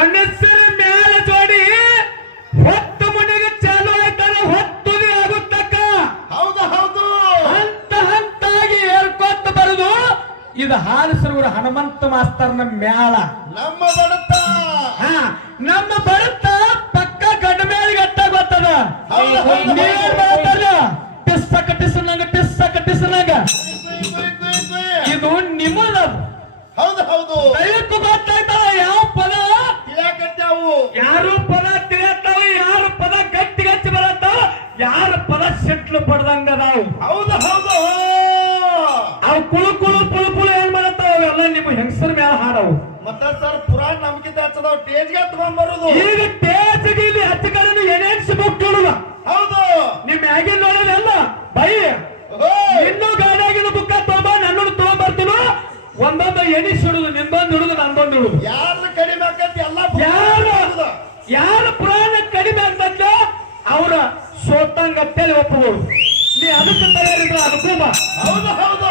ಗಂಡಸರ ಮ್ಯಾಲ ಜೋಡಿ ಹೊತ್ತು ಮುನಿಗೆ ಚಾಲು ಆಯ್ತಾರ ಹೊತ್ತುದಿ ಆಗುತ್ತಕ್ಕ ಹೌದು ಹೌದು ಹಂತ ಹಂತಾಗಿ ಏರ್ಕೊತ್ತ ಬರುದು ಇದು ಹಾಲಿಸರುವರ ಹನುಮಂತ ಮಾಸ್ತರ್ನ ಮ್ಯಾಳ ನಮ್ಮ ಬಡತ ಹಾ ನಮ್ಮ ಬರುತ್ತ ಪಕ್ಕ ಗಂಡ ಮೇಳಿಗೆ ಅಟ್ಟ ಗೊತ್ತದ ಕುಯ್, ಕುಯ್, ಕುಯ್, ಕುಯ್. ಇದು ನಿಮ್ಮದ ಹೌದು ಹೌದು ಪದ ತಿಳಿಯಾಕತ್ಯಾವು ಯಾರು ಪದ ತಿಳಿಯತ್ತಾವ ಯಾರು ಪದ ಗಟ್ಟಿ ಗಚ್ಚಿ ಬರತ್ತಾವ ಯಾರು ಪದ ಸೆಟ್ಲು ಪಡ್ದಂಗ ನಾವು ಹೌದು ಹೌದು. ಅವು ಕುಳು ಕುಳು ಪುಳು ಪುಳು ಏನ್ ಮಾಡತ್ತಾವ ಅವೆಲ್ಲ ನಿಮ್ಮ ಹೆಂಗಸರ ಮೇಲೆ ಹಾಡವು. ಮತ್ತ ಸರ್ ಪುರಾಣ ನಮ್ಗಿಂತ ಹಚ್ಚದವ್ ಟೇಜ್ಗೆ ತಗೊಂಡ್ ಬರೋದು. ಈಗ ಟೇಜ್ಗೆ ಇಲ್ಲಿ ಹಚ್ಚಗಳನ್ನು ಎಣೆಸಿ ಮುಟ್ಟಿಡುವ ಹೌದು. ನಿಮ್ ಮ್ಯಾಗಿನ್ ನೋಡಿದ್ರೆ ಅಲ್ಲ ಬೈ. ಇನ್ನೂ ಗಾಡಿಯಾಗಿನ ಬುಕ್ಕ ತಗೊಂಬ ತಗೊಂಡ್ ಬರ್ತೀನೋ ಒಂದೊಂದು ಎಣಿಸಿಡುದು ನಿಂದೊಂದು ಹಿಡುದು ನಂದೊಂದು ಹಿಡುದು ಯಾರ್ದು ಕಡಿಮೆ ಆಕತಿ ಎಲ್ಲ ಯಾರು ಹೌದು. ಯಾರ ಪುರಾಣ ಕಡಿಮೆ ಅಂತಂದ ಅವರ ಸೋತಂಗ ಅಂತೇಳಿ ಒಪ್ಪಬಹುದು ನೀ ಅದಕ್ಕೆ ತಯಾರಿದ್ರ ಅದಕ್ಕೂ ಬಾ ಹೌದು ಹೌದು.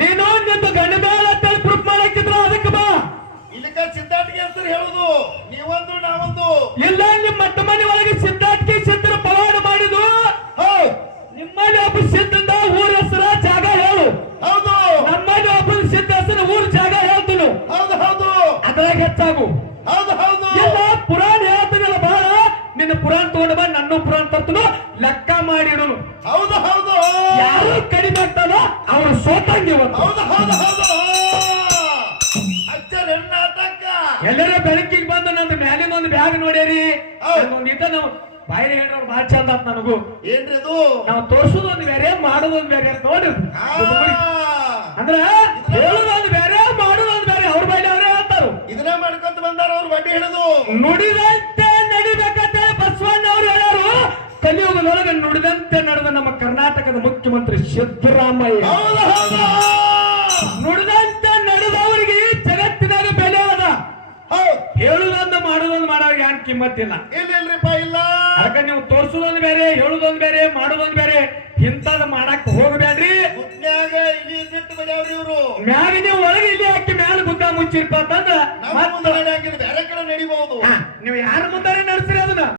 ನೀನು ನಿಂದು ಗಂಡ ಮೇಲೆ ಅಂತೇಳಿ ಪ್ರೂಫ್ ಮಾಡಕ್ಕಿದ್ರ ಅದಕ್ಕೆ ಬಾ. ಇಲ್ಲಿಕ ಸಿದ್ಧಾರ್ಥಿಗೆ ಹೆಸರು ಹೇಳುದು ನೀವೊಂದು ನಾವೊಂದು. ಇಲ್ಲ ನಿಮ್ಮ ಮಟ್ಟ ಮನೆ ಒಳಗೆ ಸಿದ್ಧಾರ್ಥಿ ಸಿದ್ಧರ ಪವಾಡ ಮಾಡಿದು ನಿಮ್ಮಲ್ಲಿ ಒಬ್ಬ ಸಿದ್ಧದ ಊರ ಹೆಸರ ಜಾಗ ಹೇಳು. ಹೌದು. ನಮ್ಮಲ್ಲಿ ಒಬ್ಬ ಸಿದ್ಧ ಹೆಸರು ಊರ ಜಾಗ ಹೇಳ್ತೀನಿ. ಹೌದು ಹೌದು. ಅದ್ರಾಗ ಹೆಚ್ಚಾಗು. ಹೌದು ಹೌದು. ಇಲ್ಲ ಪುರಾಣ ಹೇಳ್ತೀನಲ್ಲ ಬಹಳ ನಿನ್ನ ಪುರಾಣ ತಗೊಂಡ ನನ್ನ ಪುರಾಣ ತರ್ತನು ಲೆಕ್ಕ ಮಾಡಿರೋನು ಹೌದು ಹೌದು. ಯಾರು ಕಡಿಮೆ ಅಂತಾನೋ ಅವನು ಸೋತಂಗೆ ಹೌದು ಹೌದು ಹೌದು. ನಾಟಕ. ಎಲ್ಲರ ಬೆಳಕಿಗೆ ಬಂದು ನಂದು ಮ್ಯಾಲಿನ ಒಂದು ಬ್ಯಾಗ್ ನೋಡ್ಯಾರಿ. ಇದ್ದ ನಾವು ಬಾಯಿ ಹೇಳೋರು ಭಾಳ ಚಂದ ಆತ್ ನನಗೂ. ಏನ್ರಿ ಇದು? ನಾವು ತೋರ್ಸೋದೊಂದು ಬೇರೆ ಮಾಡೋದೊಂದು ಬೇರೆ ಅಂತ ನೋಡಿ. ಅಂದ್ರೆ ಹೇಳೋದೊಂದು ಬೇರೆ ಮಾಡೋದೊಂದು ಬೇರೆ ಅವ್ರ ಬಾಯಿ ಅವರೇ ಹೇಳ್ತಾರು ಇದನ್ನ ಮಾಡ್ಕೊಂತ ಬಂದಾರ ಅವ್ರು ಬಡ್ಡಿ ಹಿಡಿದು. ನುಡಿದಂತೆ ನಡಿಬೇಕಂತ ಬಸವಣ್ಣ ಅವರು ಹೇಳ್ಯಾರು ಕಲಿಯುಗದೊಳಗೆ ನುಡಿದಂತೆ ನಡೆದ ನಮ್ಮ ಕರ್ನಾಟಕದ ಮುಖ್ಯಮಂತ್ರಿ ಸಿದ್ದರಾಮಯ್ಯ. ನುಡಿದಂತೆ ನಡೆದವರಿಗೆ ಈ ಜಗತ್ತಿನಾಗ ಬೆಲೆ ಅದ. ಹೇಳುದೊಂದು ಮಾಡುದೊಂದು ಮಾಡೋರಿಗೆ ಯಾನ್ ಕಿಮ್ಮತ್ತಿಲ್ಲ. ಇಲ್ಲ ಇಲ್ರಿಪ್ಪ ಇಲ್ಲ. ಅದಕ್ಕೆ ನೀವು ತೋರ್ಸುದೊಂದು ಬೇರೆ ಹೇಳುದೊಂದು ಬೇರೆ ಮಾಡುದೊಂದು ಬೇರೆ ಇಂಥದ್ ಮಾಡಕ್ ಹೋಗ್ಬೇಡ್ರಿ. ಮ್ಯಾಗ ನೀವು ಒಳಗೆ ಇಲ್ಲಿ ಹಾಕಿ ಮ್ಯಾಲ ಗುದ್ದ ಮುಚ್ಚಿರ್ಪ ಅಂತಂದ್ರ ಬೇರೆ ಕಡೆ ನಡಿಬಹುದು. ನೀವು ಯಾರ ಮುಂದಾರೆ